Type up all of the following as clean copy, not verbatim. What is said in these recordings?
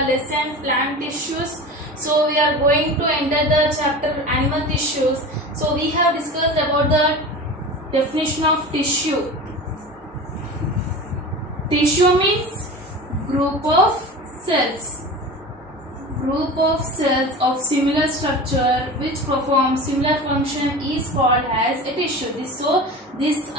lesson plant tissues. So we are going to enter the chapter animal tissues. So we have discussed about the definition of tissue. Tissue means group of cells. Group of cells of similar structure which perform similar function is called as a tissue. This is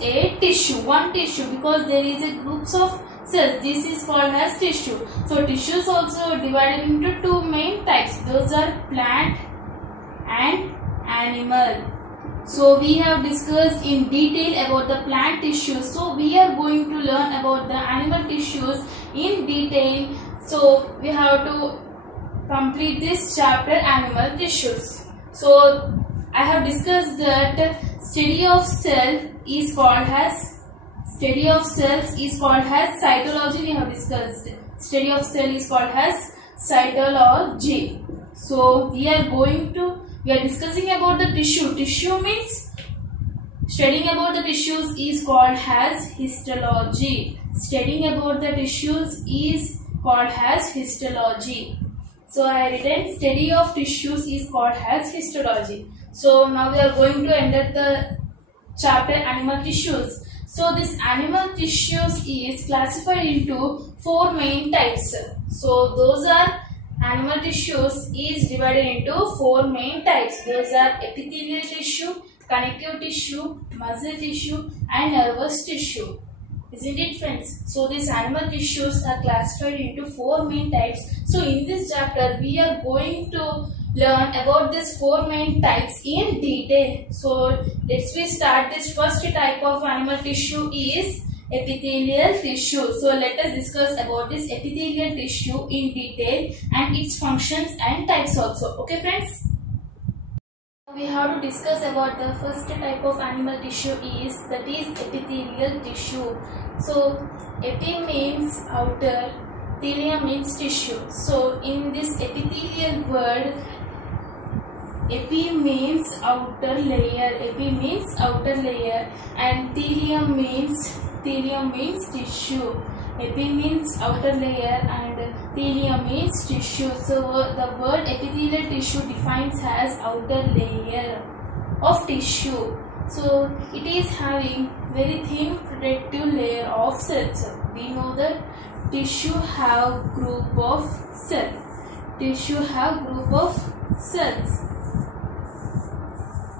a tissue, one tissue, because there is a groups of cells. This is called as tissue. So tissues also divided into two main types. Those are plant and animal. So we have discussed in detail about the plant tissues. So we are going to learn about the animal tissues in detail. So we have to complete this chapter cytology tissues. So I have discussed that study of cells is called as cytology. We have discussed study of cell is called as cytology. So we are discussing about the tissue. Tissue means studying about the tissues is called as histology. Studying about the tissues is called as histology. So I written study of tissues is called as histology. So now we are going to enter the chapter animal tissues. So this animal tissues is classified into four main types. So those are animal tissues is divided into four main types. Those are epithelial tissue, connective tissue, muscle tissue and nervous tissue. Isn't it, friends? So these animal tissues are classified into four main types. So in this chapter we are going to learn about these four main types in detail. So let's start. This first type of animal tissue is epithelial tissue. So let us discuss about this epithelial tissue in detail and its functions and types also. Okay, friends? We have to discuss about the first type of animal tissue is epithelial tissue. So epi means outer, thelia means tissue. So in this epithelial word, epi means outer layer, and thelia means tissue. Epi means outer layer and thelia means tissue. So the word epithelial tissue defines as outer layer of tissue. So it is having very thin protective layer of cells. We know that tissue have group of cells.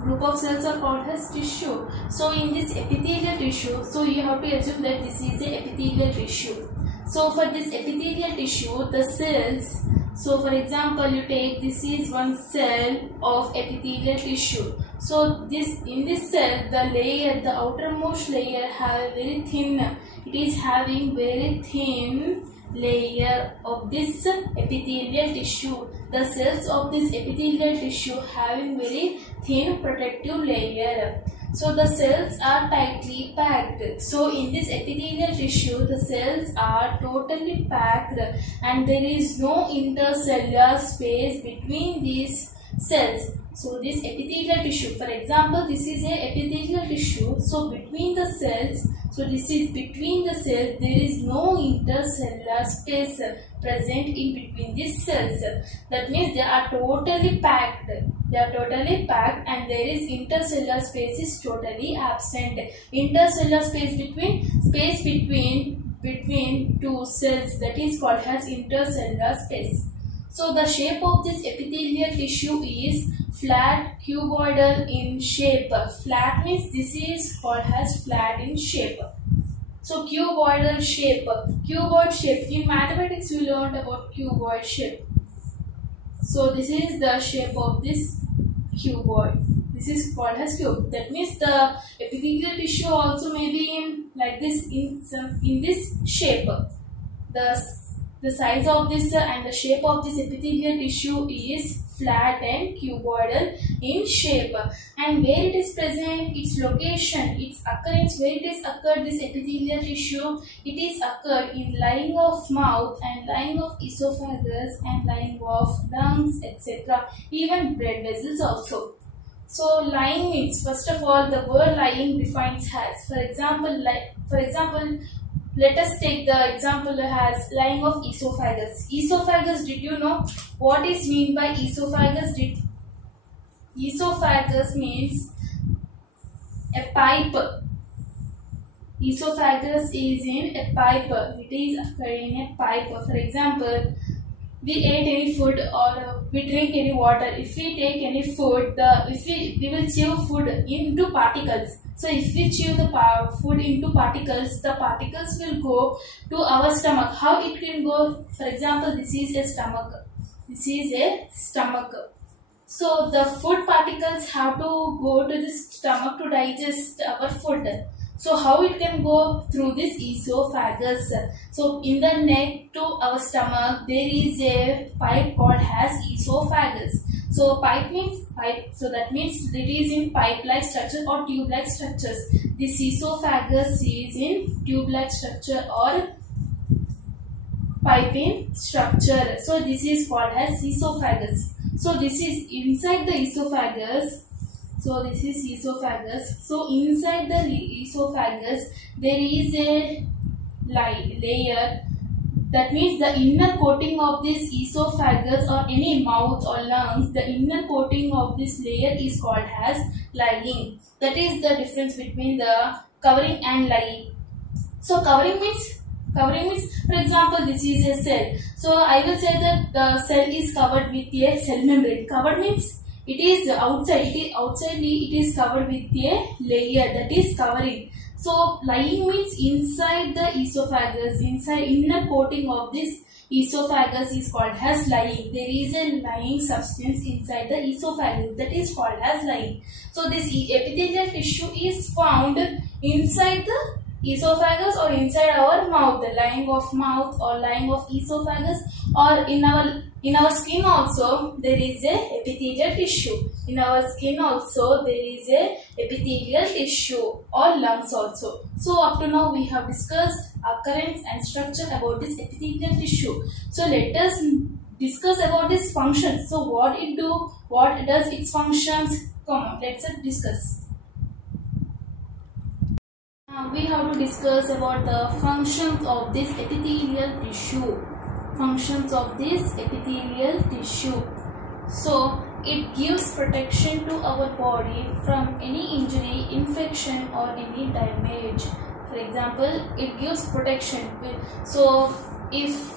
Group of cells are called as tissue. So in this epithelial tissue, so you have to assume that this is a epithelial tissue. So for this epithelial tissue, the cells, so for example you take this is one cell of epithelial tissue. So in this cell, the outermost layer have very thin, it is having very thin layer of this epithelial tissue. The cells of this epithelial tissue having very thin protective layer. So the cells are tightly packed. So in this epithelial tissue, the cells are totally packed and there is no intercellular space between these cells. So this epithelial tissue, for example, this is a epithelial tissue. So between the cells, there is no intercellular space present in between these cells. That means they are totally packed. And there is intercellular space is totally absent. Intercellular space between two cells, that is called as intercellular space. So the shape of this epithelial tissue is flat cuboidal in shape. Flat means this is called as flat in shape. So cuboidal shape. Cuboid shape. In mathematics we learned about cuboid shape. So this is the shape of this cuboid. This is called as cube. That means the epithelial tissue also may be in like this in this shape. The size of this and the shape of this epithelial tissue is flat and cuboidal in shape. And where it is present, its location, its occurrence, where it is occurred, this epithelial tissue, it is occurred in lining of mouth and lining of esophagus and lining of lungs, etc. Even blood vessels also. So lining means, first of all, the word lining defines as, for example, let us take the example as lining of esophagus. Esophagus, did you know what is mean by esophagus? Esophagus means a pipe. Esophagus is in a pipe. It is occurring in a pipe. For example, we ate any food or we drink any water. If we take any food, we will chew food into particles. So if we chew the food into particles, the particles will go to our stomach. How it can go? For example, this is a stomach. This is a stomach. So the food particles have to go to the stomach to digest our food. So how it can go? Through this esophagus. So in the neck to our stomach there is a pipe called as esophagus. So pipe means pipe. So that means it is in pipe-like structure or tube-like structures. This esophagus is in tube-like structure or piping structure. So this is called as esophagus. So this is inside the esophagus. So this is esophagus. So inside the esophagus there is a layer. That means the inner coating of this esophagus or any mouth or lungs, the inner coating of this layer is called as lining. That is the difference between the covering and lining. So covering means, for example, this is a cell. So I will say that the cell is covered with a cell membrane. Covered means it is outside. It is covered with a layer, that is covering. So lining means inside the esophagus, inside inner coating of this esophagus is called as lining. There is a lining substance inside the esophagus, that is called as lining. So this epithelial tissue is found inside the esophagus or inside our mouth, the lining of mouth or lining of esophagus, or in our skin also there is a epithelial tissue. In our skin also there is a epithelial tissue or lungs also. So up to now we have discussed occurrence and structure about this epithelial tissue. So let us discuss about this function. So what it do, what does its functions? Come on, let's discuss. Now we have to discuss about the functions of this epithelial tissue. Functions of this epithelial tissue. So it gives protection to our body from any injury, infection or any damage. For example, it gives protection. So if,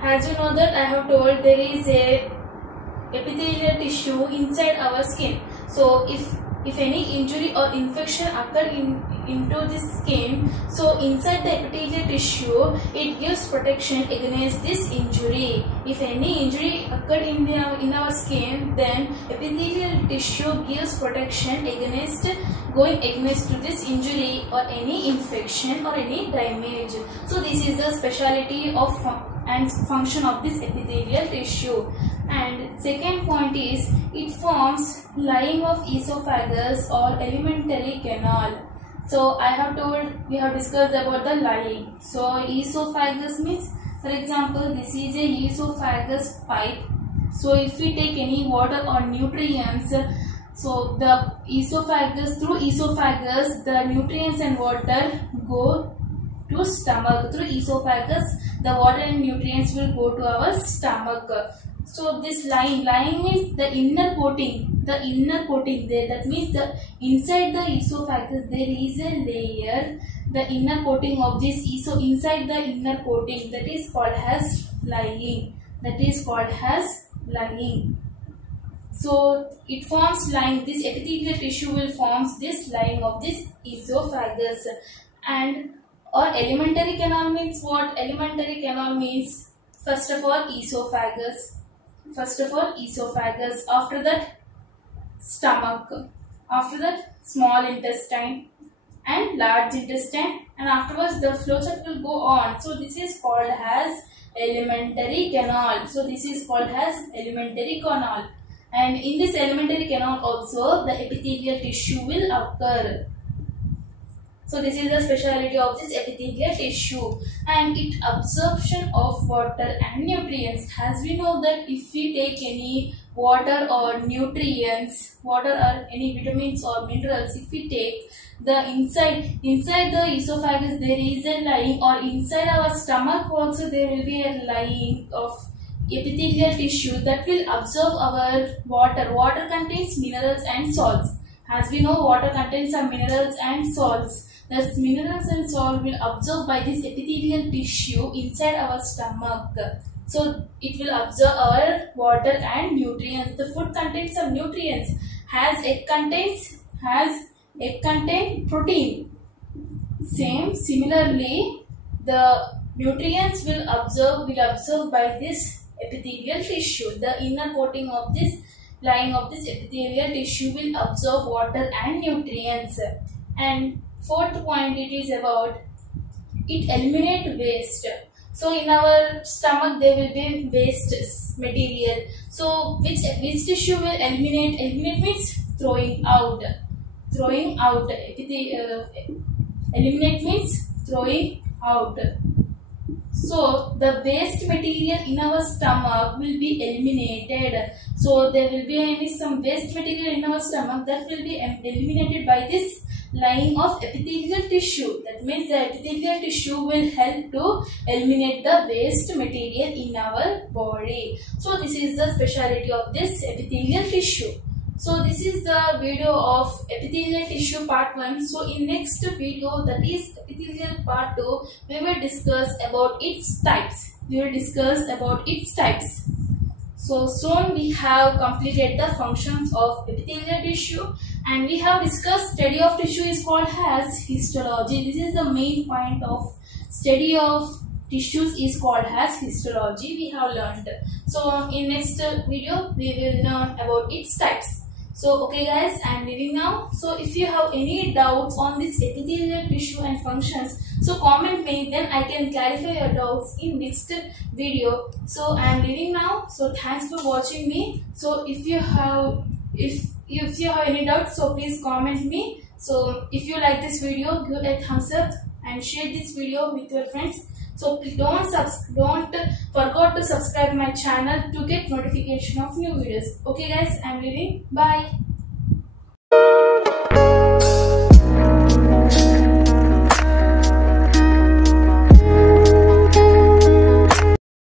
as you know that I have told, there is a epithelial tissue inside our skin. So if any injury or infection occur into the skin, so inside the epithelial tissue it gives protection against this injury. If any injury occurred in our skin, then epithelial tissue gives protection against going against to this injury or any infection or any damage. So this is the speciality of and function of this epithelial tissue. And second point is it forms lining of esophagus or alimentary canal. So I have told, we have discussed about the lining. So esophagus means, for example, this is a esophagus pipe. So if we take any water or nutrients, so the esophagus, through esophagus the nutrients and water go to stomach. Through esophagus the water and nutrients will go to our stomach. So this lining means the inner coating there. That means the inside the esophagus there is a layer, the inner coating of this inside the inner coating, that is called as lining. That is called as lining. So it forms lining. This epithelial tissue will forms this lining of this esophagus. And or alimentary canal means what? Alimentary canal means first of all esophagus. After that stomach, after that small intestine and large intestine, and afterwards the flowchart will go on. So this is called as alimentary canal. And in this alimentary canal also the epithelial tissue will occur. So this is the speciality of this epithelial tissue, and its absorption of water and nutrients. As we know that if we take any water or nutrients, water or any vitamins or minerals, if we take the inside the esophagus there is a lining, or inside our stomach also there will be a lining of epithelial tissue that will absorb our water. Water contains minerals and salts. As we know, water contains some minerals and salts. Thus, minerals and salt will absorb by this epithelial tissue inside our stomach. So, it will absorb our water and nutrients. The food contains some nutrients. Egg contains protein. Similarly, the nutrients will absorb by this epithelial tissue. The inner coating of this lining of this epithelial tissue will absorb water and nutrients. And fourth point, it is about it eliminate waste. So in our stomach there will be waste material. So which tissue will eliminate? Eliminate means throwing out. Eliminate means throwing out. So the waste material in our stomach will be eliminated. So there will be some waste material in our stomach that will be eliminated by this lining of epithelial tissue. That means the epithelial tissue will help to eliminate the waste material in our body. So this is the speciality of this epithelial tissue. So this is the video of epithelial tissue part 1. So in next video, that is epithelial part 2, we will discuss about its types. So soon we have completed the functions of epithelial tissue, and we have discussed study of tissue is called as histology. This is the main point of study of tissues is called as histology. We have learned. So in next video we will learn about its types. So okay guys, I am leaving now. So if you have any doubts on this epithelial tissue and functions, so comment me, then I can clarify your doubts in next video. So I am leaving now. So thanks for watching me. So if you have any doubts, so please comment me. So if you like this video, give a thumbs up and share this video with your friends. So please don't forget to subscribe my channel to get notification of new videos. Okay guys, I am leaving. Bye.